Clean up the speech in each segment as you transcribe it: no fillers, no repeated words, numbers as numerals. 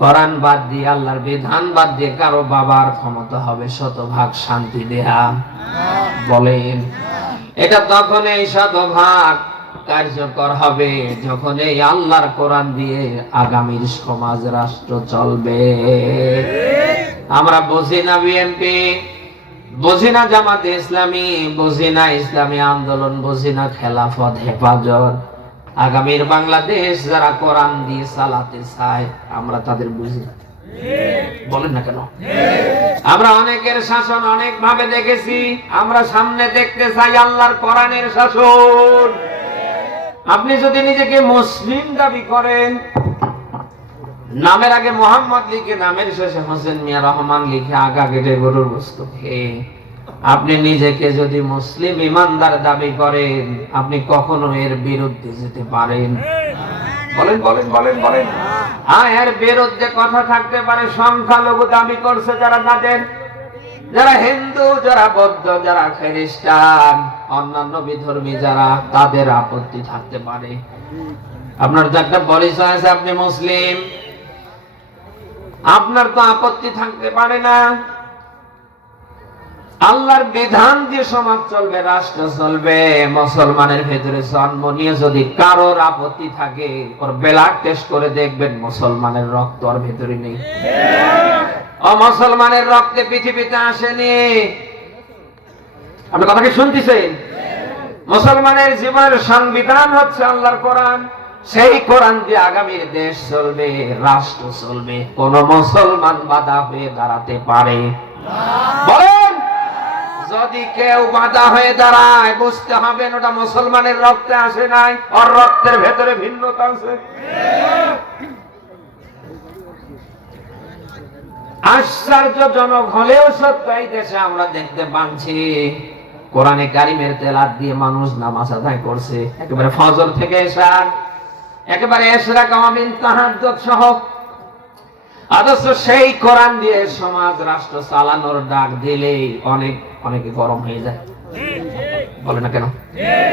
কোরআন বাদ দিয়ে, আল্লাহর বিধান বাদ দিয়ে কারো বাবার ক্ষমতা হবে শতভাগ শান্তি দেয়া? বলেন। এটা তখন এই শতভাগ কার্যকর হবে যখন এই আল্লাহর কোরআন দিয়ে আগামীর সমাজ রাষ্ট্র চলবে। আমরা বুঝি না বিএনপি, বুঝি না জামাতে ইসলামী, বুঝি না ইসলামী আন্দোলন, বুঝি না খেলাফত হেফাজত। আগামীর বাংলাদেশ যারা কোরআন দিয়ে চালাতে চায় আমরা তাদের বুঝি। বলেন না কেন? আমরা অনেকের শাসন অনেক ভাবে দেখেছি, আমরা সামনে দেখতে চাই আল্লাহর কোরআনের শাসন। আপনি যদি নিজেকে মুসলিম দাবি করেন, নামের আগে মোহাম্মদ লিখে নামের শেষে হোসেন মিয়া রহমান লিখে আগা কেটে গরুর গোশত খেয়ে আপনি নিজেকে যদি মুসলিম ইমানদার দাবি করেন, আপনি কখনো এর বিরুদ্ধে যেতে পারেন? বলেন বলেন বলেন বলেন। হ্যাঁ, এর বিরুদ্ধে কথা থাকতে পারে। সংখ্যালঘু দাবি করছে যারা, তাদের যারা হিন্দু, যারা বৌদ্ধ, যারা খ্রিস্টান, অন্যান্য বিধর্মী যারা, তাদের আপত্তি থাকতে পারে। আপনার তো একটা পরিচয় আছে, আপনি মুসলিম, আপনার তো আপত্তি থাকতে পারে না। আল্লাহর বিধান দিয়ে সমাজ চলবে, রাষ্ট্র চলবে। মুসলমানের ভেতরে জন্ম নিয়ে যদি কারোর আপত্তি থাকে, ওর ব্লাড টেস্ট করে দেখবেন মুসলমানের রক্ত ওর ভেতরে নেই। মুসলমানের রক্তে পৃথিবীতে আসেনি। আপনি কথা কি শুনতেছেন? মুসলমানের জীবনের সংবিধান হচ্ছে আল্লাহর কোরআন। সেই কোরআন দিয়ে আগামীর দেশ চলবে, রাষ্ট্র চলবে। কোন মুসলমান বাধা হয়ে দাঁড়াতে পারে? বলেন। যদি কেউ বাধা হয়ে দাঁড়ায়, বুঝতে হবে ওটা মুসলমানের রক্তে আসে নাই, ওর রক্তের ভেতরে ভিন্নতা আছে। আশ্চর্যজনক হলেও সত্য, এই দেশে আমরা দেখতে পাচ্ছি কোরআনে কারিমের তেলাওয়াত দিয়ে মানুষ নামাজ আদায় করছে, একেবারে ফজর থেকে এশা, একেবারে ইশরাক আওয়ামিন তাহাজ্জুদ সহ। অথচ সেই কোরআন দিয়ে সমাজ রাষ্ট্র চালানোর ডাক দিলেই অনেকে গরম হয়ে যায়। বলে না কেন?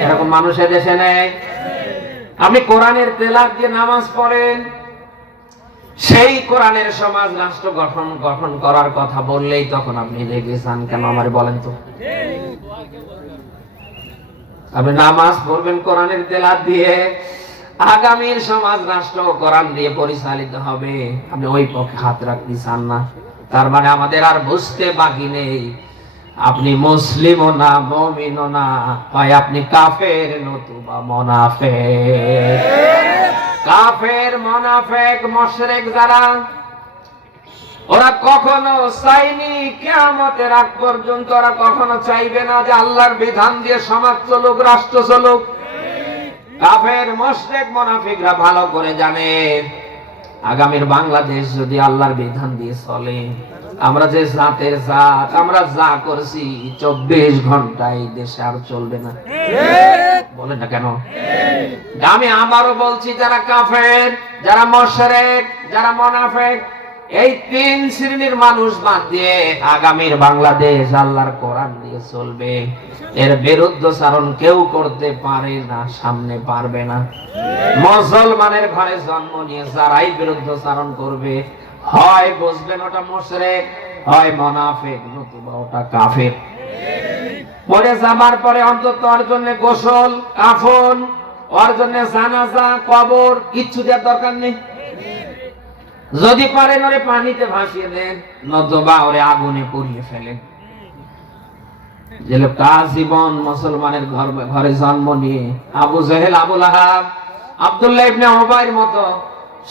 এরকম মানুষ দেশে নেই। আপনি কোরআনের তেলাওয়াত দিয়ে নামাজ পড়েন, সেই কোরআনের সমাজ রাষ্ট্র গঠন করার কথা বললেই তখন আপনি রেগে যান কেন? আমারে বলেন তো। আপনি নামাজ পড়বেন কোরআনের তেলাওয়াত দিয়ে, আগামীর সমাজ রাষ্ট্র কোরআন দিয়ে পরিচালিত হবে, আপনি ওই পক্ষে হাত রাখতে চান না। তার মানে আমাদের আর বুঝতে বাকি নেই, আপনি মুসলিমও না, মুমিনও না, হয় আপনি কাফের নতুবা মুনাফিক। কাফের, মুনাফিক, মুশরিক যারা, ওরা কখনো চাইনি কিয়ামতের আগ পর্যন্ত, ওরা কখনো চাইবে না যে আল্লাহর বিধান দিয়ে সমাজ চলুক, রাষ্ট্র চলুক। কাফের, মুশরিক, মুনাফিকরা ভালো করে জানে আগামীর বাংলাদেশ যদি আল্লাহর বিধান দিয়ে চলে, আমরা যে জাতের জাত, আমরা যা করছি 24 ঘন্টায় দেশে আর চলবে না। বলেন না কেন? আমি আবারও বলছি, যারা কাফের, যারা মুশরিক, যারা মুনাফিক, এই তিন শ্রেণীর মানুষ বাদ দিয়ে আগামীর বাংলাদেশ আল্লাহর কোরআন দিয়ে চলবে। এর বিরুদ্ধচারণ কেউ করতে পারে না, সামনে পারবে না। মুসলমানের ঘরে জন্ম নিয়ে যারাই বিরুদ্ধচারণ করবে, হয় বুঝবেন ওটা মুশরিক, হয় মুনাফিক, নতুবা ওটা কাফের। মরে যাবার পরে অন্তত ওর জন্য গোসল, কাফন, ওর জন্য জানাজা, কবর কিচ্ছু দেওয়ার দরকার নেই। যদি পারেন ওরে পানিতে ভাসিয়ে দেন, নতুবা ওরে আগুনে পুড়িয়ে ফেলেন। যে লোকটা জীবন মুসলমানের ঘরে জন্ম নিয়ে আবু জেহেল, আবু লাহাব, আব্দুল্লাহ ইবনে উবাইর মতো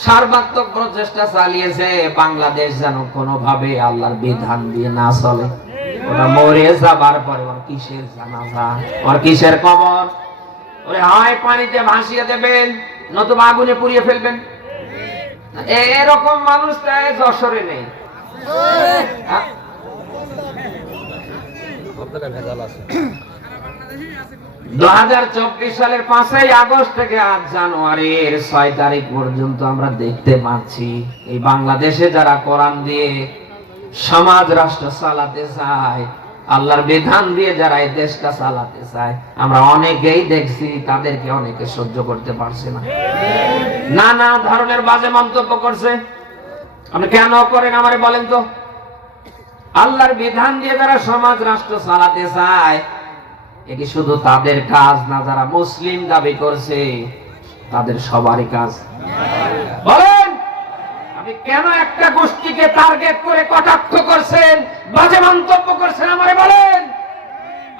সর্বাত্মক প্রচেষ্টা চালিয়েছে বাংলাদেশ যেন কোনোভাবে আল্লাহর বিধান দিয়ে না চলে, ওরা মরে যাবার পরে ওর কিসের জানাজা, ওর কিসের কবর? ওরে হয় পানিতে ভাসিয়ে দেবেন, নতুবা আগুনে পুড়িয়ে ফেলবেন। এরকম মানুষ তাই যশোরে নেই। 2024 সালের 5ই আগস্ট থেকে আজ জানুয়ারির 6 তারিখ পর্যন্ত আমরা দেখতে পাচ্ছি এই বাংলাদেশে যারা কোরআন দিয়ে সমাজ রাষ্ট্র চালাতে চায়, আল্লাহর বিধান দিয়ে যারা এই দেশটা চালাতে চায়, আমরা অনেকেই দেখছি তাদেরকে অনেকে সহ্য করতে পারছে না, নানা ধরনের বাজে মন্তব্য করছে। আপনি কেন করেন আমারে বলেন তো? আল্লাহর বিধান দিয়ে যারা সমাজ রাষ্ট্র চালাতে চায়, এটি শুধু তাদের কাজ না, যারা মুসলিম দাবি করছে তাদের সবারই কাজ। বলেন আপনি কেন একটা গোষ্ঠীকে টার্গেট করে কটাক্ষ করছেন, বাজে মন্তব্য করছেন আমারে বলেন?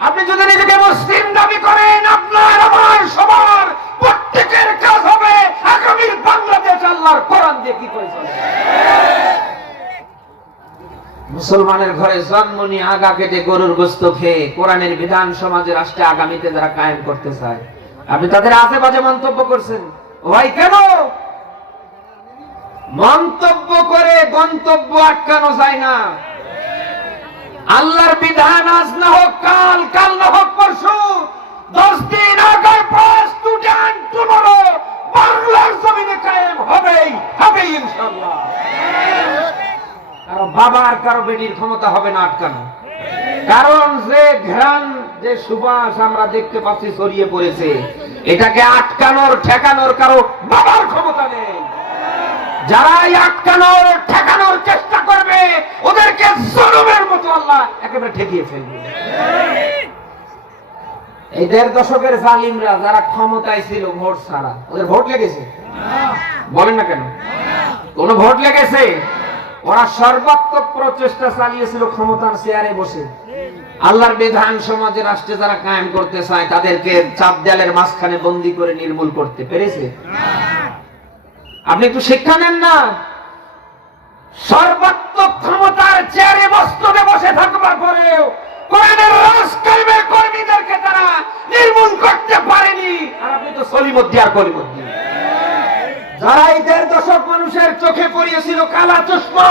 আপনি যদি নিজেকে মুসলিম দাবি করেন, আপনার আমার সবার প্রত্যেকের কাজ হবে আগামীর বাংলাদেশ আল্লাহর কোরআন দিয়ে কি করে চলে। মুসলমানের ঘরে জন্ম নিয়ে আগা কেটে গরুর গোশত খেয়ে কোরআনের বিধান সমাজে রাষ্ট্রে আগামীতে যারা কায়েম করতে চায়, আপনি তাদের আজে বাজে মন্তব্য করছেন। ভাই কেন? মন্তব্য করে গন্তব্য আটকানো যায় না। আল্লাহর বিধান আজ না হোক কাল, কাল না হোক পরশু, 10 দিন আগে বাংলার জমিনে কায়েম হবেই হবে ইনশাআল্লাহ। কারো বাবার কারো বেটির ক্ষমতা হবে না আটকানো। কারণ যে ঘ্রাণ, যে সুবাস আমরা দেখতে পাচ্ছি ছড়িয়ে পড়েছে, এটাকে আটকানোর ঠেকানোর কারো বাবার ক্ষমতা নেই। যারা আটকানোর ঠেকানোর চেষ্টা করবে ওদেরকে জনমের মতো আল্লাহ একেবারে ঠেকিয়ে ফেলবে। এই 1.5 দশকের জালিমরা যারা ক্ষমতায় ছিল ভোট ছাড়া, ওদের ভোট লেগেছে? বলেন না কেন? কোন ভোট লেগেছে? ওরা সর্বাত্মক প্রচেষ্টা চালিয়েছিল ক্ষমতার চেয়ারে বসে। আল্লাহর বিধান সমাজে রাষ্ট্রে যারা কায়েম করতে চায় তাদেরকে চাপ দেয়ালের মাঝখানে বন্দী করে নির্মূল করতে পেরেছে? আপনি একটু শিক্ষা নেন না। সর্বাত্মক ক্ষমতার চেয়ারে মস্তকে বসে থাকবার পরেও কোরআনের রাজ কায়েমের কর্মীদেরকে তারা নির্মূল করতে পারেনি। আর আপনি তো সলিমুদ্দিয়ার কলিমুদ্দি। যারা এই 1.5 দশক মানুষের চোখে পড়িয়েছিল কালা চশমা,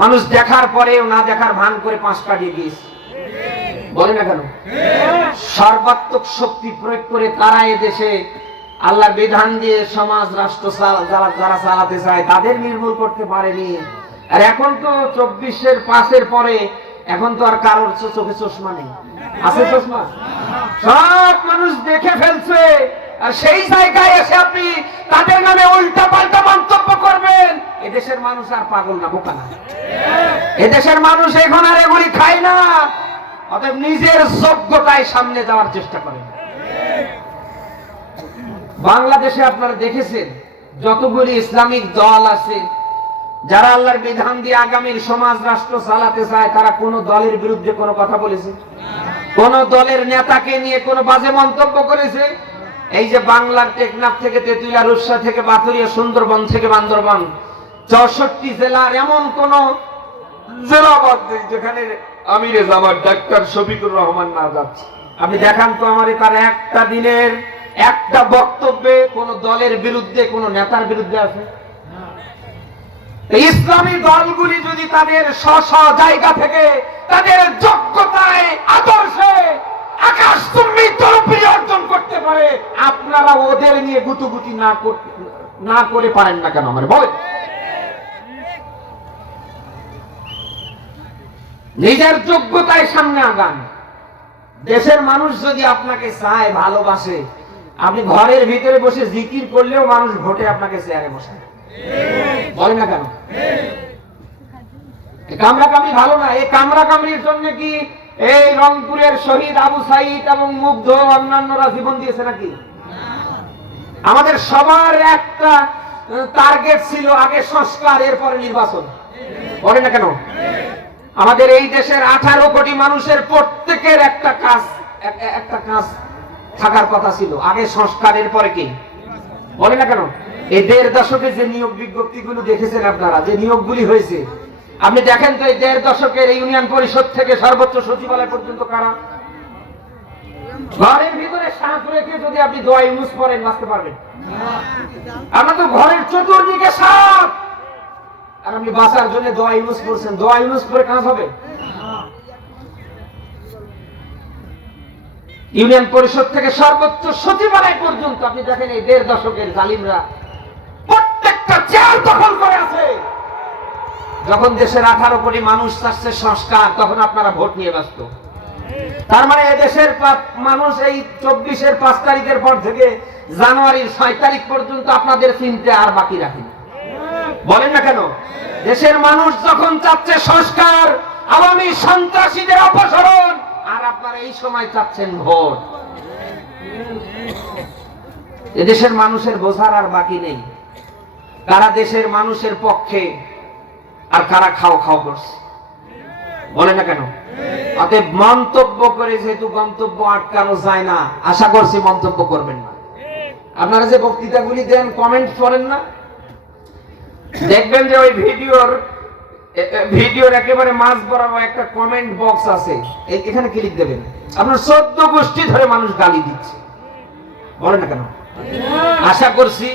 মানুষ দেখার পরেও না দেখার ভান করে 5 কাটিয়ে দিয়েছে। বলে না কেন? সর্বাত্মক শক্তি প্রয়োগ করে তারা এদেশে আল্লাহর বিধান দিয়ে সমাজ রাষ্ট্র যারা চালাতে চায় তাদের নির্মূল করতে পারেনি। আর এখন তো 24-এর 5-এর পরে এখন তো আর কারোর চোখে চশমা নেই। আছে চশমা? সব মানুষ দেখে ফেলছে। আর সেই জায়গায় এসে আপনি তাদের নামে উল্টা পাল্টা মন্তব্য করবেন। এদেশের মানুষ আর পাগল না, বোকা না। এদেশের মানুষ এখন আর এগুলি খায় না। অতএব নিজের যোগ্যতায় সামনে যাওয়ার চেষ্টা করেন। বাংলাদেশে আপনারা দেখেছেন যতগুলি ইসলামিক দল আছে, যারা আল্লাহর বিধান দিয়ে আগামীর সমাজ রাষ্ট্র চালাতে চায়, তারা কোন দলের বিরুদ্ধে কোনো কথা বলেছে? কোন দলের নেতাকে নিয়ে কোনো বাজে মন্তব্য করেছে? এই যে বাংলার টেকনাফ থেকে তেতুলিয়া, রূপসা থেকে পাথুরিয়া, সুন্দরবন থেকে বান্দরবান, 64 জেলার এমন কোন জেলা বাদ নেই যেখানে আমিরে জামাত ডাক্তার শফিকুর রহমান না যাচ্ছে। আপনি দেখান তো আমারে তার একটা দিনের একটা বক্তব্যে কোন দলের বিরুদ্ধে, কোন নেতার বিরুদ্ধে আছে? ইসলামী দলগুলি যদি তাদের স্ব জায়গা থেকে তাদের যোগ্যতায় আদর্শে আকাশ চুম্বী জনপ্রিয় অর্জন করতে পারে, আপনারা ওদের নিয়ে গুতুগুতি না করে পারেন না কেন আমার বল? নিজের যোগ্যতায় সামনে আগান। দেশের মানুষ যদি আপনাকে চায়, ভালোবাসে, আপনি ঘরের ভিতরে বসে জিকির করলেও মানুষ ভোটে আপনাকে চেয়ারে বসায়। বলেন না কেন? কামড়াকামড়ি ভালো না। এই কামড়াকামড়ির জন্য কি এই রংপুরের শহীদ আবু সাইদ এবং মুগ্ধ অন্যান্যরা জীবন দিয়েছে নাকি? আমাদের সবার একটা টার্গেট ছিল, আগে সংস্কার, এরপরে নির্বাচন। বলেন না কেন? আমাদের এই দেশের 18 কোটি মানুষের প্রত্যেকের একটা কাজ থাকার কথা ছিল, আগে সংস্কার, এরপরে কি? বলে না কেন? এই 1.5 দশকে যে নিয়োগ বিজ্ঞপ্তিগুলো দেখেছেন আপনারা, যে নিয়োগগুলি হয়েছে, আপনি দেখেন তো এই 1.5 দশকের ইউনিয়ন পরিষদ থেকে সর্বোচ্চ সচিবালয় পর্যন্ত কারা? ঘরের ভিতরে সাপ রেখে যদি আপনি দোয়া ইউজ করেন বাঁচতে পারবেন? আমরা তো ঘরের চতুর্দিকে সাপ, আর আপনি বাঁচার জন্য দোয়া ইউজ করছেন। দোয়া ইউজ করে কাজ হবে? ইউনিয়ন পরিষদ থেকে সর্বোচ্চ সচিবালয় পর্যন্ত আপনি দেখেন এই 1.5 দশকের জালিমরা প্রত্যেকটা চেয়ার দখল করে আছে। যখন দেশের 18 কোটি মানুষ চাচ্ছে সংস্কার, তখন আপনারা ভোট নিয়ে ব্যস্ত। তার মানে এদেশের মানুষ এই 24-এর 5 তারিখের পর থেকে জানুয়ারির 6 তারিখ পর্যন্ত আপনাদের চিনতে আর বাকি রাখেনি। বলেন না কেন? দেশের মানুষ যখন চাচ্ছে সংস্কার, আওয়ামী সন্ত্রাসীদের অপসারণ, আর আপনারা এই সময় চাচ্ছেন ভোট। এদেশের মানুষের বোঝার আর বাকি নেই, কারা দেশের মানুষের পক্ষে আর কারা খাও খাও করছে। বলে না কেন? অতএব মন্তব্য করে যেহেতু গন্তব্য আটকানো যায় না, আশা করছি মন্তব্য করবেন না। আপনারা যে বক্তৃতাগুলি দেন, কমেন্ট করেন না, দেখবেন যে ওই ভিডিওর একেবারে মাঝ বরাবর একটা কমেন্ট বক্স আছে, এখানে ক্লিক দেবেন, আপনার 14 গোষ্ঠী ধরে মানুষ গালি দিচ্ছে। বলে না কেন? আশা করছি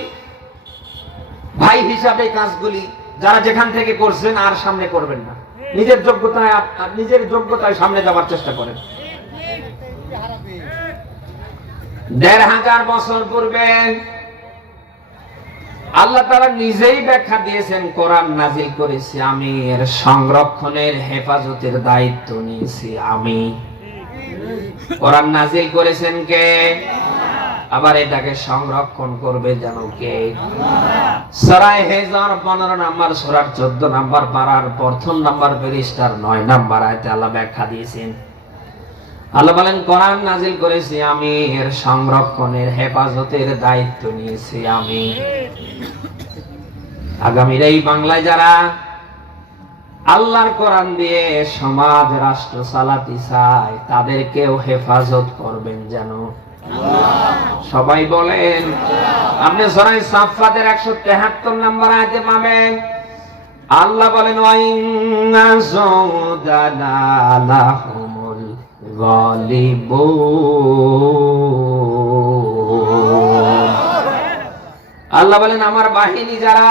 ভাই হিসাবে কাজগুলি যারা যেখান থেকে করছেন আর সামনে করবেন না, নিজের যোগ্যতায় সামনে যাওয়ার চেষ্টা করেন। 1500 বছর পূর্বে আল্লাহ তাআলা নিজেই ব্যাখ্যা দিয়েছেন, কোরআন নাজিল করেছি আমি, এর সংরক্ষণের হেফাজতের দায়িত্ব নিয়েছি আমি। কোরআন নাজিল করেছেন কে? আবার এটাকে সংরক্ষণ করবে যেন কে? সূরা হিজর 15 নম্বর সূরার 14 নম্বর পারার প্রথম নম্বর পৃষ্ঠার 9 নম্বর আয়াতে আল্লাহ ব্যাখ্যা দিয়েছেন। আল্লাহ বলেন, কোরআন নাজিল করেছি আমি, এর সংরক্ষণের হেফাজতের দায়িত্ব নিয়েছি আমি। আগামীর এই বাংলায় যারা আল্লাহর কোরআন দিয়ে সমাজ রাষ্ট্র চালাতে চায়, তাদেরকেও হেফাজত করবেন যেন সবাই বলেন। আপনি সূরা সাফফাতের 173 নম্বর আয়াতে পাবেন, আল্লাহ বলেন, ওয়াইন্না যুদানা লাহুমুল গালিবুন। আল্লাহ বলেন, আমার বাহিনী যারা,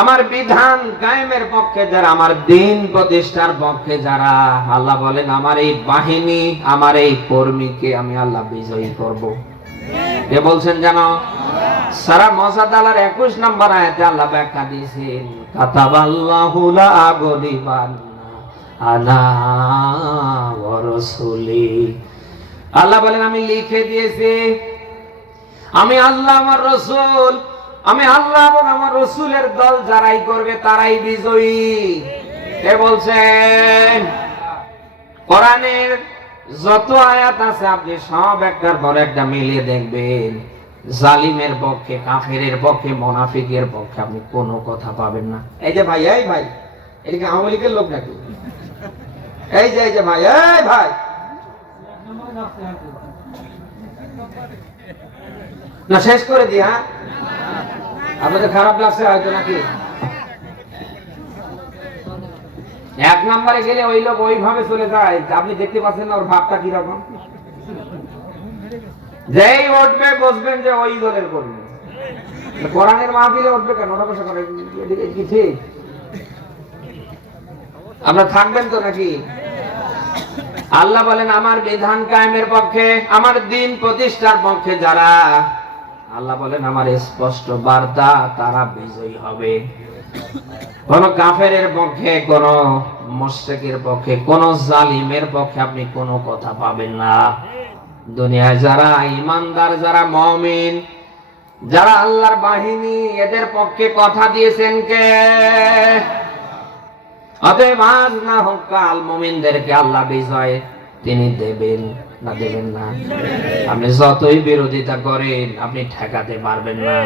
আমার বিধান কায়েমের পক্ষে যারা, আমার দ্বীন প্রতিষ্ঠার পক্ষে যারা, আল্লাহ বলেন আমার এই বাহিনী, আমার এই কর্মীকে আমি আল্লাহ বিজয়ী করব। কে বলছেন জানো? সূরা মুজাদালার 21 নম্বর আয়াতে আল্লাহ ব্যাখ্যা দিয়েছেন, কাতাবাল্লাহু লা আগলিবান্না আনা ওয়া রাসূলি। আল্লাহ বলেন আমি লিখে দিয়েছি, আমি আল্লাহ, আমার রাসূল, আমি আল্লাহ এবং আমার রাসূলের দল যারাই করবে তারাই বিজয়ী। কে বলছেন? কোরআনের যত আয়াত আছে আপনি সব একটার পর একটা মিলিয়ে দেখবেন, জালিমের পক্ষে, কাফেরের পক্ষে, মুনাফিকের পক্ষে আপনি কোনো কথা পাবেন না। এই যে ভাই, এই ভাই, এটা কি আওয়ামী লীগের লোক নাকি? এই যে ভাই, এই ভাই, না শেষ করে দি। হ্যাঁ, আপনাদের খারাপ লাগছে হয়তো নাকি? 1 নম্বরে গেলে ওই লোক ওইভাবে চলে যায়, আপনি দেখতে পাচ্ছেন না ওর ভাবটা কিরকম। যেই উঠবে বসবেন যে ওই দলের কর্মী। কোরআনের মাহফিলে উঠবে কেন? ওরা বসে করে কি ঠিক? আপনারা থাকবেন তো নাকি? আল্লাহ বলেন আমার বিধান কায়েমের পক্ষে, আমার দ্বীন প্রতিষ্ঠার পক্ষে যারা, আল্লাহ বলেন আমার স্পষ্ট বার্তা, তারা বিজয়ী হবে। কোন কাফেরের পক্ষে, কোন মুশরিকের পক্ষে, কোন জালিমের পক্ষে আপনি কোনো কথা পাবেন না। দুনিয়ায় যারা ঈমানদার, যারা মুমিন, যারা আল্লাহর বাহিনী, এদের পক্ষে কথা দিয়েছেন কে? অতএব আজ না হোক কাল মুমিনদেরকে আল্লাহ বিজয় তিনি দেবেন না দেবেন না? আপনি যতই বিরোধিতা করেন আপনি ঠেকাতে পারবেন না।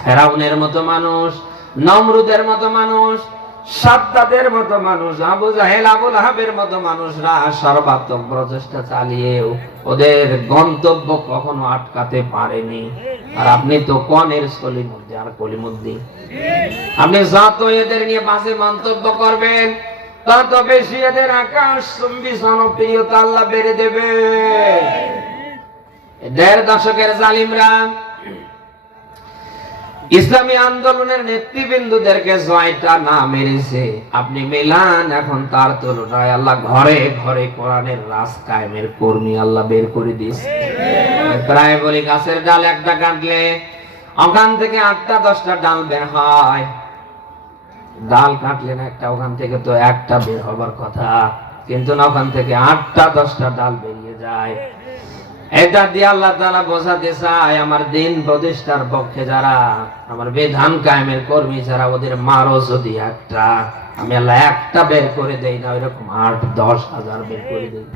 ফেরাউনের মতো মানুষ, নমরুদের মতো মানুষ, সাদ্দাদের মতো মানুষ, আবু জাহেল, আবু লাহাবের মতো মানুষরা সর্বাত্মক প্রচেষ্টা চালিয়েও ওদের গন্তব্য কখনো আটকাতে পারেনি। আর আপনি তো কনের সলির মধ্যে আর কলিমুদ্দি। আপনি যত এদের নিয়ে বাজে মন্তব্য করবেন, তত বেশি এদের আকাশচুম্বী জনপ্রিয়তা আল্লাহ বেড়ে দেবে। 1.5 দশকের জালিমরা ইসলামী আন্দোলনের নেতৃবৃন্দদেরকে জয়টা না মেরেছে, আপনি মেলান এখন তার তুলনায় আল্লাহ ঘরে ঘরে কোরআনের রাজ কায়েমের কর্মী আল্লাহ বের করে দিয়েছে। প্রায় বলি গাছের ডাল একটা কাটলে ওখান থেকে 8টা 10টা ডাল বের হয়। ডাল কাটলেন একটা, ওখান থেকে তো একটা বের হবার কথা, কিন্তু না, ওখান থেকে 8টা 10টা ডাল বেরিয়ে যায়। এটা দিয়ে আল্লাহ তাআলা বোঝাতে চায় আমার দিন প্রতিষ্ঠার পক্ষে যারা, আমার বিধান কায়েমের কর্মী যারা, ওদের মারো যদি একটা, আমি আল্লাহ একটা বের করে দেই না, এরকম 8-10 হাজার বের করে দেই।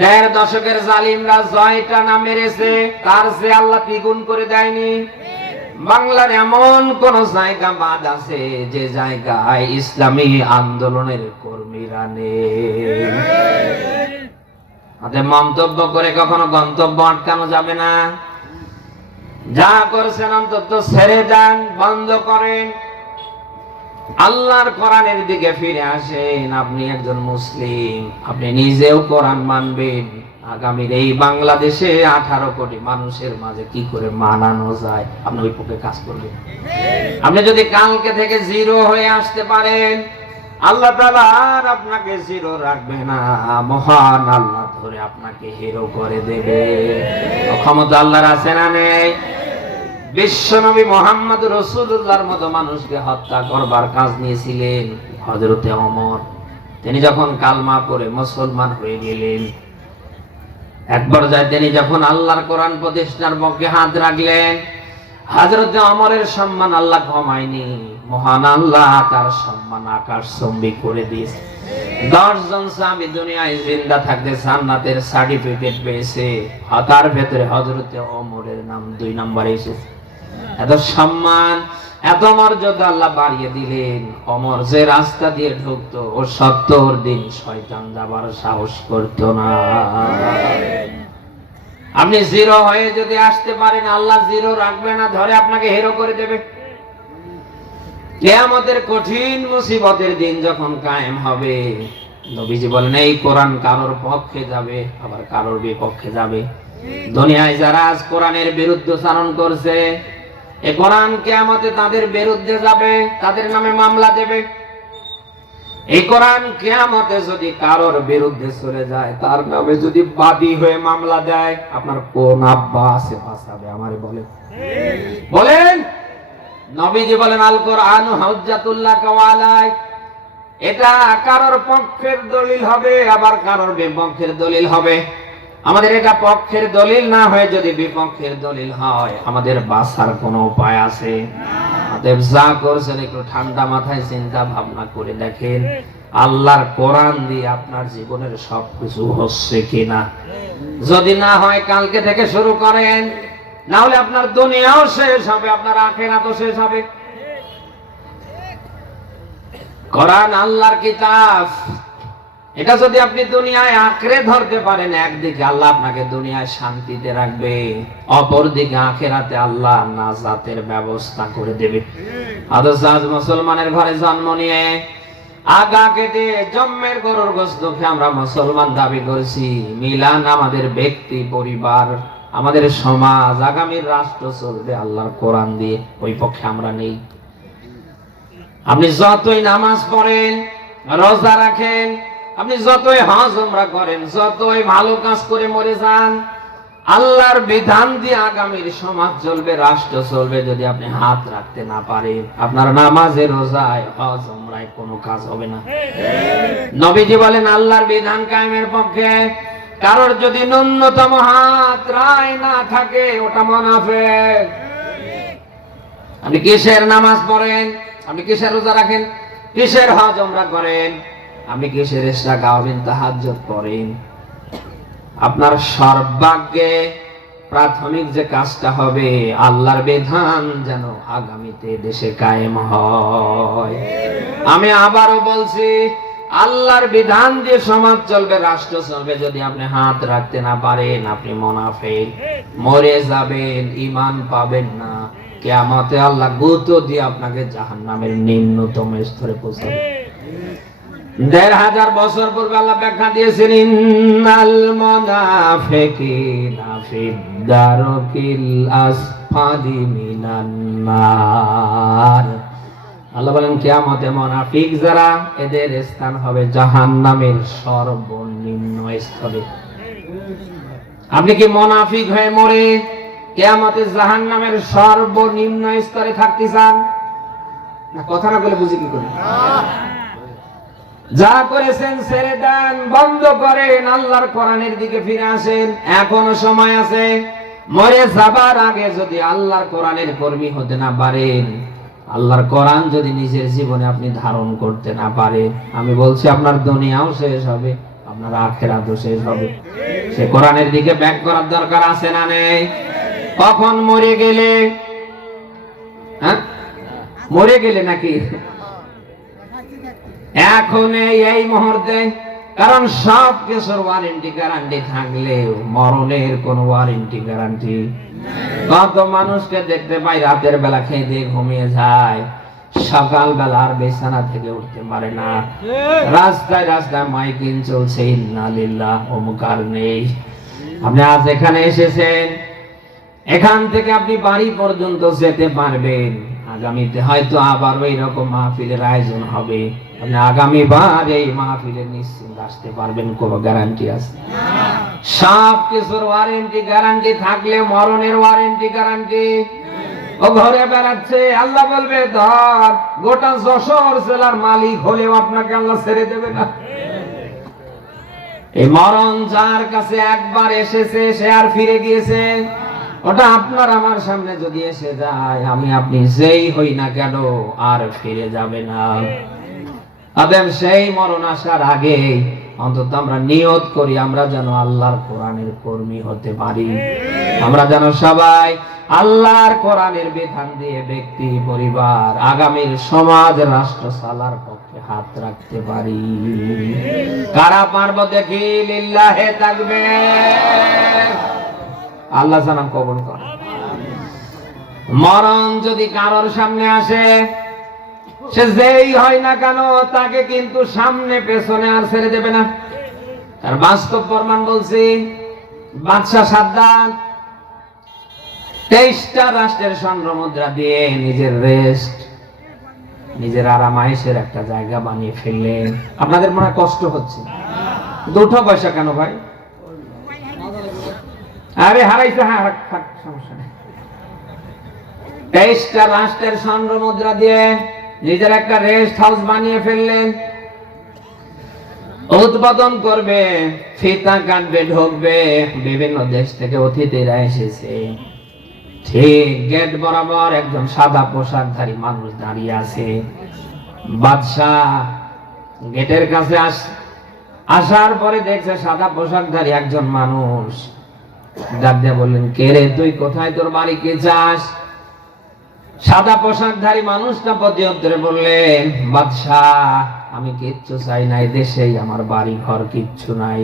1.5 দশকের জালিমরা জয়টা না মেরেছে, তার যে আল্লাহ দ্বিগুণ করে দেয়নি। বাংলার এমন কোন জায়গা বাদ আছে যে জায়গায় ইসলামী আন্দোলনের কর্মীরা নেই? মন্তব্য করে কখনো গন্তব্য আটকানো যাবে না। যা করছেন অন্তত ছেড়ে যান, বন্ধ করেন, আল্লাহর কোরআনের দিকে ফিরে আসেন। আপনি একজন মুসলিম, আপনি নিজেও কোরআন মানবেন। আগামীর এই বাংলাদেশে 18 কোটি মানুষের মাঝে কি করে মানানো যায়, আপনি ওই পক্ষে কাজ করবেন। আপনি যদি কালকে থেকে জিরো হয়ে আসতে পারেন, আল্লাহ তাআলা আর আপনাকে জিরো রাখবে না, মহান আল্লাহ ধরে আপনাকে হিরো করে দেবে। ক্ষমতা আল্লাহর আছে না নেই? বিশ্বনবী মুহাম্মদ রাসূলুল্লাহর মতো মানুষকে হত্যা করবার কাজ নিয়েছিলেন হযরতে ওমর। তিনি যখন কালমা পড়ে মুসলমান হয়ে গেলেন, এক পর্যায়ে তিনি যখন আল্লাহর কোরআন প্রতিষ্ঠার পক্ষে হাত রাখলেন, হযরতে ওমরের সম্মান আল্লাহ কমায়নি, মহান আল্লাহ তার সম্মান আকাশচুম্বী করে দিয়েছে। 10 জন সাহাবী দুনিয়ায় জিন্দা থাকতে জান্নাতের সার্টিফিকেট পেয়েছে, তার ভেতরে হযরতে ওমরের নাম 2 নম্বরে এসেছে। এত সম্মান, এত মর্যাদা আল্লাহ বাড়িয়ে দিলেন। ওমর যে রাস্তা দিয়ে ঢুকতো, ও 70 দিন শয়তান যাবার সাহস করতো না। আপনি জিরো হয়ে যদি আসতে পারেন, আল্লাহ জিরো রাখবে না, ধরে আপনাকে হিরো করে দেবে। কিয়ামতের কঠিন মুসিবতের দিন যখন কায়েম হবে, নবীজি বলেন এই কোরআন কারোর পক্ষে যাবে, আবার কারোর বিপক্ষে যাবে। দুনিয়ায় যারা আজ কোরআনের বিরুদ্ধাচরণ করছে, এই কোরআন কিয়ামতে তাদের বিরুদ্ধে যাবে, তাদের নামে মামলা দেবে। এই কোরআন কিয়ামতে যদি কারোর বিরুদ্ধে চলে যায়, তার নামে যদি বাদী হয়ে মামলা দেয়, আপনার কোন আব্বা আছে বাঁচাবে? আমারে বলেন, বলেন। নবীজি বলেন আল কোরআন হুজ্জাতুল লাকা ওয়া আলাইক। এটা কারোর পক্ষের দলিল হবে, আবার কারোর বিপক্ষের দলিল হবে। আমাদের এটা পক্ষের দলিল না হয়ে যদি বিপক্ষের দলিল হয়, আমাদের বাঁচার কোনো উপায় আছে? অতএব যা করছেন একটু ঠান্ডা মাথায় চিন্তা ভাবনা করে দেখেন, আল্লাহর কোরআন দিয়ে আপনার জীবনের সবকিছু হচ্ছে কিনা। যদি না হয়, কালকে থেকে শুরু করেন, না হলে আপনার দুনিয়াও শেষ হবে, আপনার আখিরাতও শেষ হবে। কোরআন আল্লাহর কিতাব, এটা যদি আপনি দুনিয়ায় আঁকড়ে ধরতে পারেন, একদিকে আল্লাহ আপনাকে দুনিয়ায় শান্তিতে রাখবে, অপরদিকে আখিরাতে আল্লাহ নাজাতের ব্যবস্থা করে দেবে। আজ মুসলমানের ঘরে জন্ম নিয়ে আগা কেটে জন্মের গরুর গোশত খেয়ে আমরা মুসলমান দাবি করছি। মিলান আমাদের ব্যক্তি, পরিবার, আমাদের সমাজ, আগামীর রাষ্ট্র চলবে আল্লাহর কোরআন দিয়ে, ওই পক্ষে আমরা নেই। আপনি যতই নামাজ পড়েন, রোজা রাখেন, আপনি যতই হজ উমরা করেন, যতই ভালো কাজ করে মরে যান, আল্লাহর বিধান দিয়ে আগামীর সমাজ চলবে, রাষ্ট্র চলবে, যদি আপনি হাত রাখতে না পারেন, আপনার নামাজে, রোজায়, হজ উমরায় কোনো কাজ হবে না। নবীজি বলেন আল্লাহর বিধান কায়েমের পক্ষে কারোর যদি ন্যূনতম হাত রায় না থাকে, ওটা মুনাফিক। আপনি কিসের নামাজ পড়েন, আপনি কিসের রোজা রাখেন, কিসের হজ উমরা করেন, আপনি কিসের ইশরা গাওবেন, তাহাজ্জুদ করেন, আপনার সর্বাগ্যে প্রাথমিক যে কাজটা হবে, আল্লাহর বিধান যেন আগামীতে দেশে কায়েম হয়। আমি আবারও বলছি, আল্লাহর বিধান দিয়ে সমাজ চলবে, রাষ্ট্র চলবে, যদি আপনি হাত রাখতে না পারেন, আপনি মুনাফিক, মরে যাবেন, ঈমান পাবেন না। কিয়ামতে আল্লাহ গুঁতো দিয়ে আপনাকে জাহান্নামের নিম্নতম স্তরে পৌঁছাবে। ১৫০০ বছর পূর্বে আল্লাহ ব্যাখ্যা দিয়েছেন, ইন্নাল মুনাফিকিনা ফিদ দারকিল আসফালি মিনান নার। আল্লাহ বলেন কিয়ামতে মুনাফিক যারা, এদের স্থান হবে জাহান্নামের সর্বনিম্ন স্তরে। আপনি কি মুনাফিক হয়ে মরে কিয়ামতে জাহান্নামের সর্বনিম্ন স্তরে থাকতে চান? না, কথা না বলে বুঝি কি করে? যা করেছেন ছেড়ে দেন, বন্ধ করেন, আল্লাহর কোরআনের দিকে ফিরে আসেন। এখনো সময় আছে। মরে যাবার আগে যদি আল্লাহর কোরআনের কর্মী হতে না পারেন, আল্লাহর কোরআন যদি নিজের জীবনে আপনি ধারণ করতে না পারেন, আমি বলছি আপনার দুনিয়াও শেষ হবে, আপনার আখিরাতও শেষ হবে। সে কোরআনের দিকে ব্যাক করার দরকার আছে না নেই? কখন মরে গেলে? হ্যাঁ, মরে গেলে নাকি এখন এই মুহূর্তে? কারণ সব কিছুর ওয়ারেন্টি গ্যারান্টি থাকলেও মরণের কোন ওয়ারেন্টি গ্যারান্টি। কত মানুষকে দেখতে পাই রাতের বেলা খেয়ে দিয়ে ঘুমিয়ে যায়, সকাল বেলা আর বিছানা থেকে উঠতে পারে না। রাস্তায় রাস্তায় মাইকিং চলছে, ইন্না লিল্লাহ, অমুকার নেই। আপনি আজ এখানে এসেছেন, এখান থেকে আপনি বাড়ি পর্যন্ত যেতে পারবেন। আগামীতে হয়তো আবার ওই রকম মাহফিলের আয়োজন হবে, আপনি আগামীবার এই মাহফিলে নিশ্চিন্ত আসতে পারবেন, কোনো গ্যারান্টি আছে? সব কিছুর ওয়ারেন্টি গ্যারান্টি থাকলে মরণের ওয়ারেন্টি গ্যারান্টি? ও ঘরে বেড়াচ্ছে, আল্লাহ বলবে ধর, গোটা যশোর জেলার মালিক হলেও আপনাকে আল্লাহ ছেড়ে দেবে না। এই মরণ যার কাছে একবার এসেছে সে আর ফিরে গিয়েছে। ওটা আপনার আমার সামনে যদি এসে যায়, আমি আপনি যেই হই না কেন, আর ফিরে যাবে না। আদেম সেই মরণ আসার আগে অন্তত আমরা নিয়ত করি, আমরা যেন আল্লাহর কোরআনের কর্মী হতে পারি। আমরা যেন সবাই আল্লাহর কোরআনের বিধান দিয়ে ব্যক্তি, পরিবার, আগামীর সমাজ, রাষ্ট্র চালার পক্ষে হাত রাখতে পারি। কারা পারব দেখি? লিল্লাহে তাকবীর। আল্লাহ জানাম কবুল করে। মরণ যদি কারোর সামনে আসে, সে যেই হয় না কেন, তাকে কিন্তু সামনে পেছনে আর ছেড়ে দেবে না। তার বাস্তব প্রমাণ বলছি। বাদশাহ সাদ্দাত 23টা রাষ্ট্রের স্বর্ণ মুদ্রা দিয়ে নিজের রেস্ট, নিজের আরামায়েশের একটা জায়গা বানিয়ে ফেললেন। আপনাদের মনে কষ্ট হচ্ছে, দুটো পয়সা কেন ভাই? আরে হারাইছে, হ্যাঁ সমস্যা নেই। 23টা রাষ্ট্রের স্বর্ণ মুদ্রা দিয়ে নিজের একটা রেস্ট হাউস বানিয়ে ফেললেন। উদ্বোধন করবে, ফিতা কাটবে, ঢুকবে, বিভিন্ন দেশ থেকে অতিথিরা এসেছে। ঠিক গেট বরাবর একজন সাদা পোশাকধারী মানুষ দাঁড়িয়ে আছে। বাদশাহ গেটের কাছে আসার পরে দেখছে সাদা পোশাকধারী একজন মানুষ। ডাক দিয়ে বললেন, কে রে তুই? কোথায় তোর বাড়ি? কে চাস? সাদা পোশাকধারী মানুষটা প্রত্যুত্তরে বললেন, বাদশাহ আমি কিচ্ছু চাই নাই, দেশেই আমার বাড়ি ঘর কিচ্ছু নাই,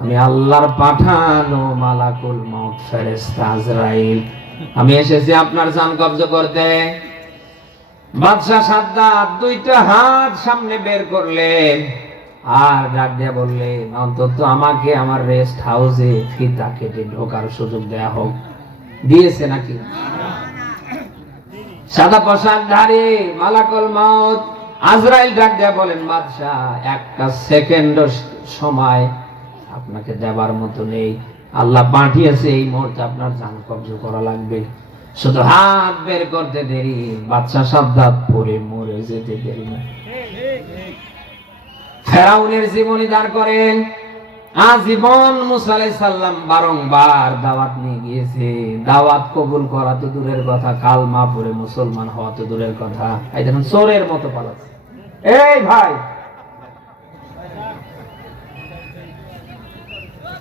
আমি আল্লাহর পাঠানো মালাকুল মউত ফেরেশতা আজরাইল, আমি এসেছি আপনার জান কবজ করতে। বাদশাহ সাদ্দাত দুইটা হাত সামনে বের করলেন আর ডাক দিয়ে বললেন, অন্তত আমাকে আমার রেস্ট হাউসে ফিতা কেটে ঢোকার সুযোগ দেয়া হোক। দিয়েছে নাকি? সাদা পোশাকধারী মালাকুল মউত আজরাইল ডাক দিয়ে বলেন, বাদশাহ একটা সেকেন্ড সময় আপনাকে দেবার মতো নেই, আল্লাহ পাঠিয়েছে এই মুহূর্তে আপনার জান কবজ করা লাগবে, শুধু হাত বের করতে দেরি। বাদশাহ সাদ্দাত পরে মরে যেতে দেরি না। ফেরাউনের জীবনী দাঁড় করেন। আজীবন মুসা আলাইহিস সালাম বারংবার দাওয়াত নিয়ে গিয়েছে। দাওয়াত কবুল করা তো দূরের কথা, কালমা পড়ে মুসলমান হওয়া তো দূরের কথা। এই দেখুন চোরের মতো পালাচ্ছে। এই ভাই,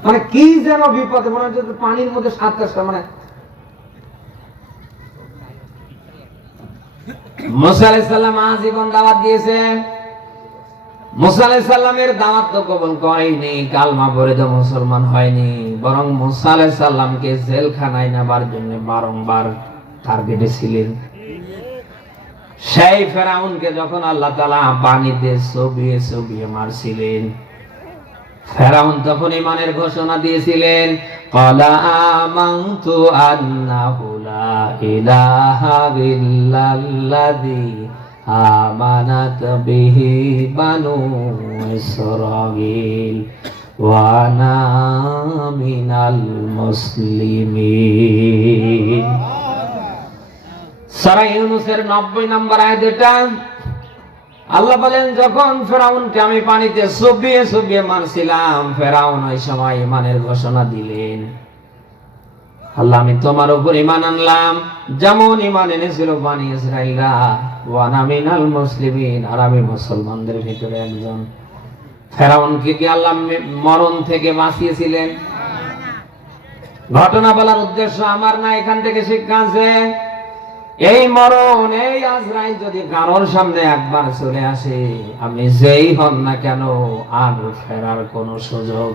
মানে কি যেন বিপদে, মনে হচ্ছে পানির মধ্যে সাঁতরাচ্ছে। মানে মুসা আলাইহিস সালাম আজীবন দাওয়াত দিয়েছেন। মুসা আলাইহিস সালামের দাওয়াত তো কবুল করেনি, কালমা পড়ে তো মুসলমান হয়নি, বরং মুসা আলাইহিস সালামকে জেলখানায় নেবার জন্য বারংবার টার্গেটে ছিলেন। সেই ফেরাউনকে যখন আল্লাহ তাআলা পানিতে চুবিয়ে চুবিয়ে মারছিলেন, ফেরাউন তখন ঈমানের ঘোষণা দিয়েছিলেন, ক্বালা আমানতু আন্নাহু লা ইলাহা ইল্লাল্লাযী আমানাত বিহি বানু ইসরাঈল ওয়া আনা মিনাল মুসলিমিন। সূরা ইউনূসের 90 নম্বর আয়াত এটা। আল্লাহ বলেন, যখন ফেরাউনকে আমি পানিতে চুবিয়ে চুবিয়ে মারছিলাম, ফেরাউন ওই সময় ঈমানের ঘোষণা দিলেন, আল্লাহ আমি তোমার উপর ঈমান আনলাম যেমন ঈমান এনেছিল বনী ইসরাঈলরা, ওয়া আনা মিনাল মুসলিমিন, আর আমি মুসলমানদের ভিতরে একজন। ফেরাউনকে কি আল্লাহ মরণ থেকে বাঁচিয়েছিলেন? ঘটনা বলার উদ্দেশ্য আমার না, এখান থেকে শিক্ষা আছে। এই মরণ, এই আজরাইল যদি কারোর সামনে একবার চলে আসে, আপনি যেই হন না কেন, আর ফেরার কোন সুযোগ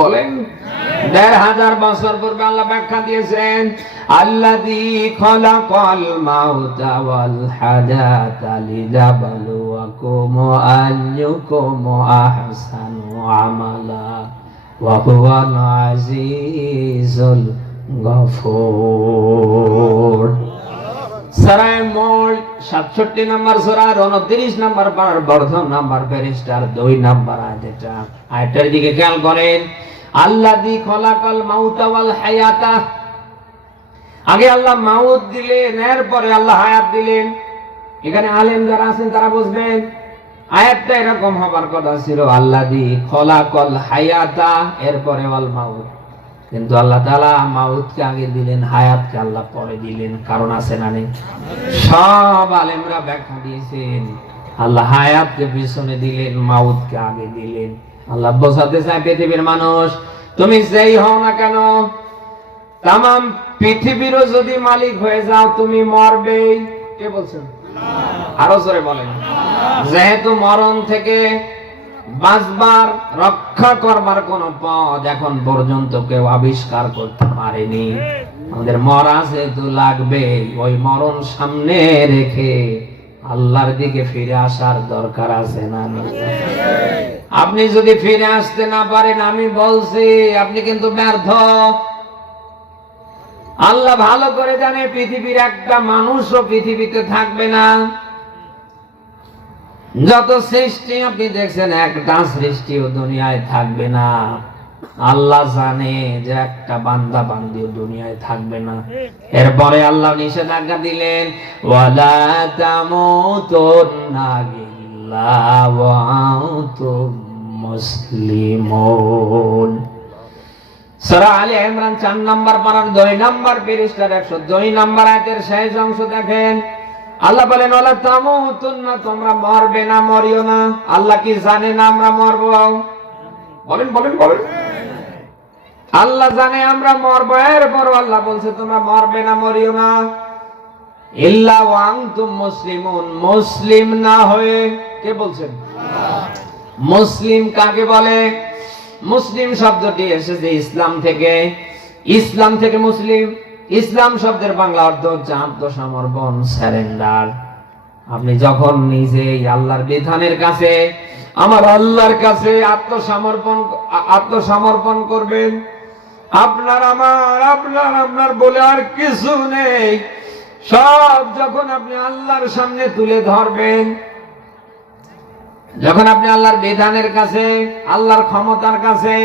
বলেন? ১৫০০ বছর পূর্বে আল্লাহ ব্যাখ্যা দিয়েছেন, আল্লাযী খালাকাল মাউতা ওয়াল হায়াতা লিয়াবলুয়াকুম আইয়ুকুম আহসানু আমালা ওয়া হুয়াল আজিজুল গফুর। সূরা মুল্ক ৬৭ নম্বর সূরা ২৯ নম্বর পারার বর্ধন নাম্বার পৃষ্ঠার ২ নম্বর আয়াত। এটা আয়াতের দিকে খেয়াল করেন, আল্লাযী খালাকাল মাউতা ওয়াল হায়াতা। আগে আল্লাহ মাউত দিলেন, এরপরে আল্লাহ হায়াত দিলেন। এখানে আলেম যারা আছেন তারা বুঝবেন, আয়াতটা এরকম হবার কথা ছিল, আল্লাযী খালাকাল হায়াতা, এরপরে ওয়াল মাউত। কিন্তু আল্লাহ তাআলা মাউতকে আগে দিলেন, হায়াতকে আল্লাহ পরে দিলেন। কারণ আছে না নেই? সব আলেমরা ব্যাখ্যা দিয়েছেন, আল্লাহ হায়াতকে পিছনে দিলেন, মাউতকে আগে দিলেন। আল্লাহ বোঝাতে চায়, পৃথিবীর মানুষ তুমি যেই হও না কেন, তামাম পৃথিবীরও যদি মালিক হয়ে যাও, তুমি মরবেই। কে বলছেন? আরো জোরে বলেন। যেহেতু মরণ থেকে বাঁচবার, রক্ষা করবার কোন পথ এখন পর্যন্ত কেউ আবিষ্কার করতে পারেনি, আমাদের মরা যেহেতু লাগবে, ওই মরণ সামনে রেখে আল্লাহর দিকে ফিরে আসার দরকার আছে না? আপনি যদি ফিরে আসতে না পারেন, আমি বলছি আপনি কিন্তু ব্যর্থ। আল্লাহ ভালো করে জানে পৃথিবীর একটা মানুষও পৃথিবীতে থাকবে না। যত সৃষ্টি আপনি দেখছেন, একটা সৃষ্টিও দুনিয়ায় থাকবে না। আল্লাহ জানে যে একটা বান্দা বান্দিও দুনিয়ায় থাকবে না। এরপরে আল্লাহ নিষেধাজ্ঞা দিলেন, ওয়ালা তামুতুন্না ইল্লা ওয়া আনতুম মুসলিমুন। সূরা আলে ইমরান ৪ নম্বর পারার ২ নম্বর পৃষ্ঠার ১০২ নম্বর আয়াতের শেষ অংশ দেখেন, আল্লাহ বলেন, ওয়ালা তামুতুন্না, তোমরা মরবে না, মরিও না। আল্লাহ কি জানে না আমরা মরবো? বলেন বলেন বলেন। আল্লাহ জানে আমরা মরবো, এরপর আল্লাহ বলছে তোমরা মরবে না, মরিও না। ইল্লা ওয়া আনতুম মুসলিমুন, মুসলিম না হয়ে। কে বলছেন? মুসলিম কাকে বলে? মুসলিম শব্দটি এসেছে ইসলাম থেকে। ইসলাম থেকে মুসলিম। ইসলাম শব্দের বাংলা অর্থ হচ্ছে আত্মসমর্পণ, সারেন্ডার। আপনি যখন নিজেই আল্লাহর বিধানের কাছে, আমার আল্লাহর কাছে আত্মসমর্পণ করবেন, আপনার আপনার বলে আর কিছু নেই, সব যখন আপনি আল্লাহর সামনে তুলে ধরবেন, যখন আপনি আল্লাহর বিধানের কাছে, আল্লাহর ক্ষমতার কাছে,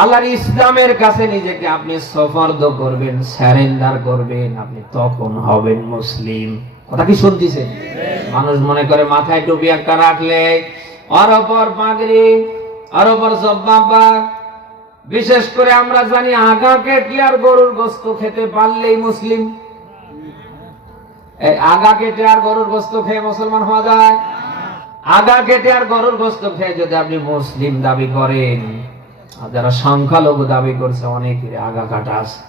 আল্লাহর ইসলামের কাছে নিজেকে আপনি সুপর্দ করবেন, সারেন্ডার করবেন, আপনি তখন হবেন মুসলিম। কথা কি শুনতেছেন? মানুষ মনে করে মাথায় টুপি একটা রাখলে, ওর ওপর পাগড়ি, ওর ওপর জব্বা, বিশেষ করে আমরা জানি আগা কেটে আর গরুর গোশত খেতে পারলেই মুসলিম। এই আগা কেটে আর গরুর গোশত খেয়ে মুসলমান হওয়া যায়? আগা কেটে আর গরুর গোশত খেয়ে যদি আপনি মুসলিম দাবি করেন, যারা সংখ্যালঘু দাবি করছে অনেকের আগা কাটা আছে।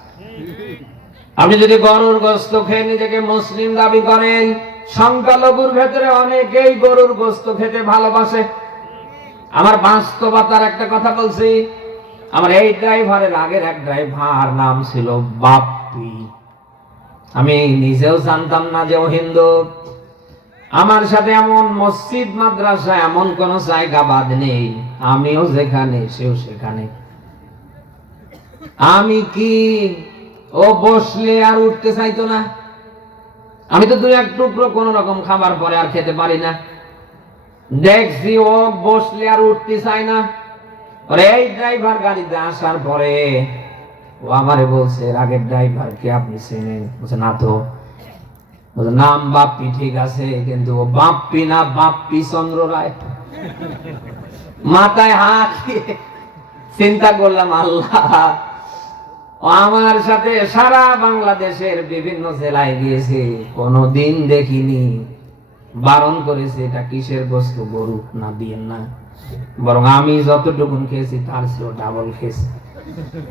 আপনি যদি গরুর গোশত খেয়ে নিজেকে মুসলিম দাবি করেন, সংখ্যালঘুর ভেতরে অনেকেই গরুর গোশত খেতে ভালোবাসে। আমার বাস্তবতার একটা কথা বলছি, আমার এই ড্রাইভারের আগের এক ড্রাইভার নাম ছিল বাপ্পি। আমি নিজেও জানতাম না যে ও হিন্দু। আমার সাথে এমন মসজিদ মাদ্রাসা এমন কোন জায়গা বাদ নেই, আমিও যেখানে সেও সেখানে। আমি কি ও বসলে আর উঠতে চাইতো না? আমি তো ২-১ টুকরো কোন রকম খাবার পরে আর খেতে পারি না। দেখছি ও বসলে আর উঠতে চায় না। এই ড্রাইভার গাড়িতে আসার পরে ও আমারে বলছে, আগের ড্রাইভার কে আপনি চেনেন? বলছে না তো। নাম বাপ্পি ঠিক আছে, কিন্তু ও বাপ্পি না, বাপ্পি চন্দ্র রায়। মাথায় হাত দিয়ে চিন্তা করলাম, আল্লাহ আমার সাথে সারা বাংলাদেশের বিভিন্ন জেলায় গিয়েছে, কোনদিন দেখিনি বারণ করেছে এটা কিসের গোস্ত, গরু না দিয়েন না, বরং আমি যতটুকুন খেয়েছি তার চেয়েও ডাবল খেয়েছি।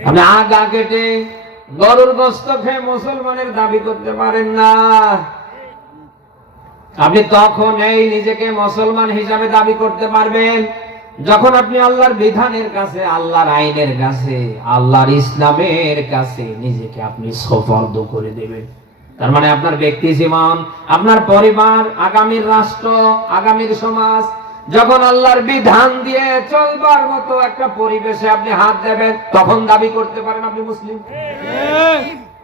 আপনি আগা কেটে গরুর গোস্ত খেয়ে মুসলমানের দাবি করতে পারেন না। আপনি তখন এই নিজেকে মুসলমান হিসাবে দাবি করতে পারবেন যখন আপনি আল্লাহর বিধানের কাছে, আল্লাহর আইনের কাছে, আল্লাহর ইসলামের কাছে নিজেকে আপনি সুপর্দ করে দেবেন। তার মানে আপনার ব্যক্তি জীবন, আপনার পরিবার, আগামীর রাষ্ট্র, আগামীর সমাজ যখন আল্লাহর বিধান দিয়ে চলবার মতো একটা পরিবেশে আপনি হাত দেবেন, তখন দাবি করতে পারেন আপনি মুসলিম।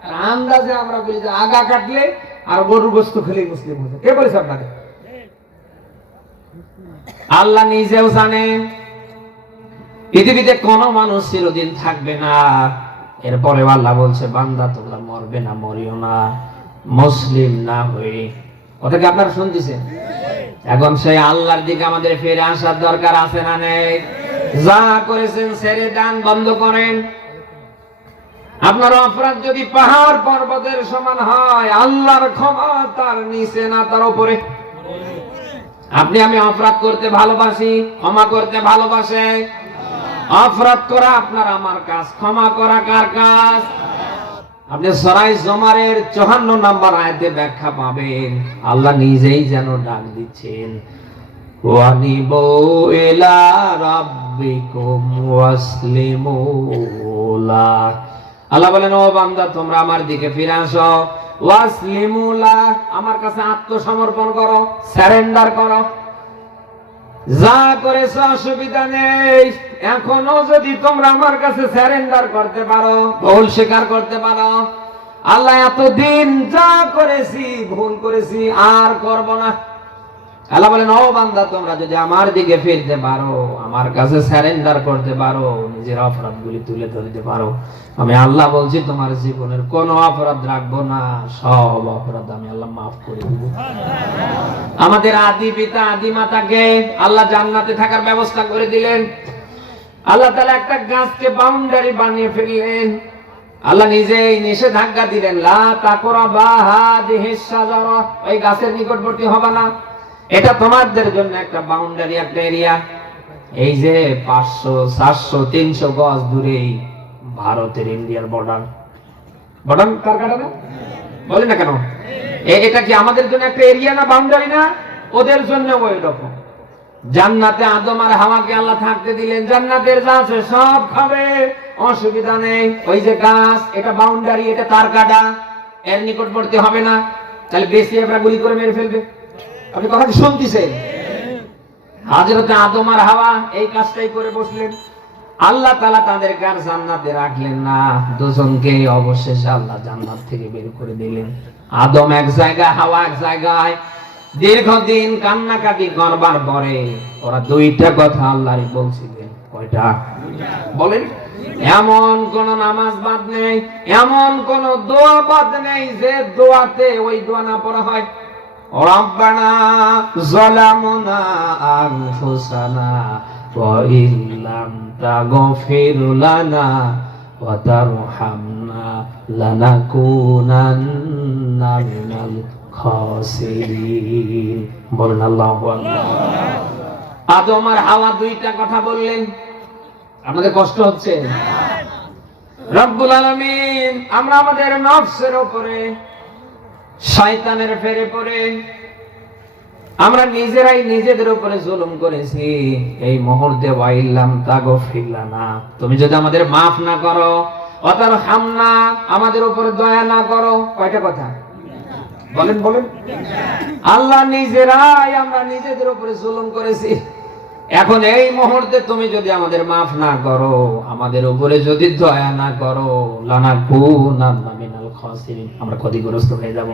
আর আন্দাজে আমরা বলি যে আগা কাটলে আর গরুর গোশত খেলেই মুসলিম হয়েছে, কে বলেছে আপনাকে? আল্লাহ নিজেও জানেন পৃথিবীতে কোন মানুষ চিরদিন থাকবে না। এরপরে আল্লাহ বলছে, বান্দা তোমরা মরবে না, মরিও না মুসলিম না হয়ে। কথা কি আপনারা শুনতেছেন? এখন সেই আল্লাহর দিকে আমাদের ফিরে আসার দরকার আছে না নেই? যা করেছেন ছেড়ে দেন, বন্ধ করেন। আপনার অপরাধ যদি পাহাড় পর্বতের সমান হয়, আল্লাহর ক্ষমা তার নিচে না তার উপরে। আপনি আমি অপরাধ করতে ভালোবাসি, ক্ষমা করতে ভালোবাসে। অপরাধ করা আপনার আমার কাজ, ক্ষমা করা কার কাজ? আপনি সূরা জুমারের 54 নম্বর আয়াতে ব্যাখ্যা পাবেন, আল্লাহ নিজেই যেন ডাক দিচ্ছেন, ওয়ানিবু ইলা রাব্বিকুম ওয়াসলিমু লা। আল্লাহ বলেন, ও বান্দা তোমরা আমার দিকে ফিরে আসো, ওয়াসলিমু লা, আমার কাছে আত্মসমর্পণ করো, সারেন্ডার করো। যা করেছো অসুবিধা নেই, এখনো যদি তোমরা আমার কাছে সারেন্ডার করতে পারো, ভুল স্বীকার করতে পারো, আল্লাহ এতদিন যা করেছি, ভুল করেছি, আর করব না। আল্লাহ বলেন, ও বান্দা তোমরা যদি আমার দিকে ফিরতে পারো, আমার কাছে সারেন্ডার করতে পারো, নিজের অপরাধগুলি তুলে ধরতে পারো, আমি আল্লাহ বলছি তোমার জীবনের কোনো অপরাধ রাখবো না, সব অপরাধ আমি আল্লাহ মাফ করে দেব। আমাদের আদি পিতা আদি মাতাকে আল্লাহ জান্নাতে থাকার ব্যবস্থা করে দিলেন। আল্লাহ তাআলা একটা গাছকে বাউন্ডারি বানিয়ে ফেললেন। আল্লাহ নিজেই নিষেধাজ্ঞা দিলেন, লা তাকরাবা হাযিহিস শাজারা, ওই গাছের নিকটবর্তী হবে না। এটা তোমাদের জন্য একটা বাউন্ডারি, একটা এরিয়া। এই যে 500, 400, 300 গজ দূরেই ভারতের ইন্ডিয়ার বর্ডার। বর্ডার কার কাটা না বলে না কেন? এটা কি আমাদের জন্য একটা এরিয়া না, বাউন্ডারি না? ওদের জন্য ওই রকম। জান্নাতে আদম আর হাওয়াকে আল্লাহ থাকতে দিলেন, জান্নাতের যা আছে সব খাবে, অসুবিধা নেই। ওই যে গাছ, এটা বাউন্ডারি, এটা তার কাটা, এর নিকটবর্তী হবে না। তাহলে বেশি আমরা গুলি করে মেরে ফেলবে। আপনি কথা কি শুনতেছেন? হযরত আদম আর হাওয়া এই কাজটাই করে বসলেন। আল্লাহ তাআলা তাদেরকে আর জান্নাতে রাখলেন না, দুজনকে অবশেষে আল্লাহ জান্নাত থেকে বের করে দিলেন। আদম এক জায়গায়, হাওয়া এক জায়গায়। দীর্ঘদিন কান্নাকাটি করবার পরে ওরা দুইটা কথা আল্লাহরই বলছিলেন। কয়টা? বলেন। এমন কোন নামাজ বাদ নেই, এমন কোন দোয়া বাদ নেই যে দোয়াতে ওই দোয়া না পড়া হয়। রব্বানা যালামনা আনফুসানা ওয়া ইল্লাম তাগফির লানা ওয়া তারহামনা লানাকুনান্না মিনাল খাসিরিন। বলেন আল্লাহু আকবার। আদম আর হাওয়া দুইটা কথা বললেন। আপনাদের কষ্ট হচ্ছে? রব্বুল আলামিন আমরা আমাদের নফসের উপরে শয়তানের ফেরে পড়ে আমরা নিজেরাই নিজেদের উপরে জুলুম করেছি। এই মুহূর্তে ওয়াইল্লাম তাগফির লানা, তুমি যদি আমাদের মাফ না করো, ওয়াতারহামনা, আমাদের উপরে দয়া না করো। কয়টা কথা বলেন বলেন? আল্লাহ নিজেরাই আমরা নিজেদের উপরে জুলুম করেছি। এখন এই মুহূর্তে তুমি যদি আমাদের মাফ না করো, আমাদের উপরে যদি দয়া না করো, লানাকুনান্না মিনাল খাসিরিন, আমরা ক্ষতিগ্রস্ত হয়ে যাব।